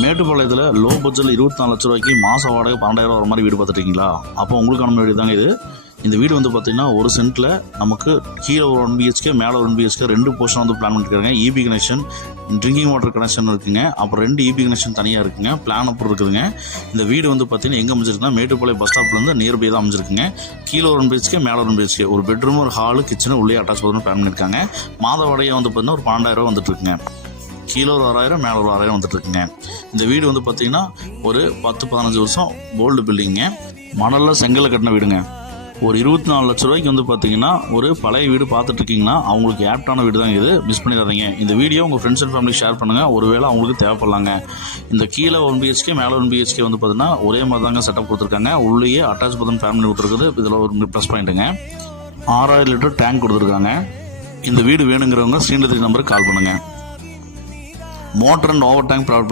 மேட்டுப்பாளையத்தில் லோ பட்ஜெட்டில் 24 லட்ச ரூபாய்க்கு மாத வாடகை 12,000 வர மாதிரி வீடு பார்த்துருக்கீங்களா? அப்போ உங்களுக்கான வீடு தாங்க இது. இந்த வீடு வந்து பார்த்தீங்கன்னா ஒரு சென்ட்டில் நமக்கு கீழே ஒரு 1 BHK மேலே ஒரு 1 BHK 2 போர்ஷன் வந்து பிளான் பண்ணியிருக்காங்க. EB connection, drinking water connection இருக்குங்க. அப்புறம் 2 EB கனெக்ஷன் தனியாக இருக்குங்க. பிளான் அப்புறம் இருக்குதுங்க. இந்த வீடு வந்து பார்த்தீங்கன்னா எங்கே அமைஞ்சிருக்குன்னா மேட்டுப்பாளையம் பஸ் ஸ்டாப்லேருந்து நியர்பை தான் அமைஞ்சிருக்குங்க. கீழே ஒரு 1 BHK மேலே ஒரு 1 BHK, ஒரு பெட்ரூம், ஒரு ஹாலு, கிச்சனு உள்ளே அட்டாச் பண்ணி பிளான் பண்ணியிருக்காங்க. மாத வாடகை வந்து பார்த்தீங்கன்னா ஒரு 12,000 வந்துட்டு இருக்குங்க. கீழே ஒரு 6,000 மேலே ஒரு 6,000 வந்துட்டு இருக்குங்க. இந்த வீடு வந்து பார்த்தீங்கன்னா ஒரு 10-15 வருஷம் ஓல்டு பில்டிங்க. மணலில் செங்கல்ல கட்டின வீடுங்க. ஒரு 24 லட்ச ரூபாய்க்கு வந்து பார்த்தீங்கன்னா ஒரு பழைய வீடு பார்த்துட்டு இருக்கீங்கன்னா அவங்களுக்கு ஆப்டான வீடு தான் இது. மிஸ் பண்ணிடாதீங்க. இந்த வீடியோ உங்கள் ஃப்ரெண்ட்ஸ் அண்ட் ஃபேமிலிக்கு ஷேர் பண்ணுங்கள். ஒருவேளை அவங்களுக்கு தேவைப்படலாங்க. இந்த கீழே 1 BHK மேலே 1 BHK வந்து பார்த்தீங்கன்னா ஒரே மாதிரி தாங்க செட்டப் கொடுத்துருக்காங்க. உள்ளேயே அட்டாச் பதன் ஃபேமிலி கொடுத்துருக்குது. இதில் ஒரு ப்ளஸ் பாயிண்ட்டுங்க. 6,000 லிட்டர் டேங்க் கொடுத்துருக்காங்க. இந்த வீடு வேணுங்கிறவங்க ஸ்க்ரீனில் நம்பருக்கு கால் பண்ணுங்கள். Motor and over tank problem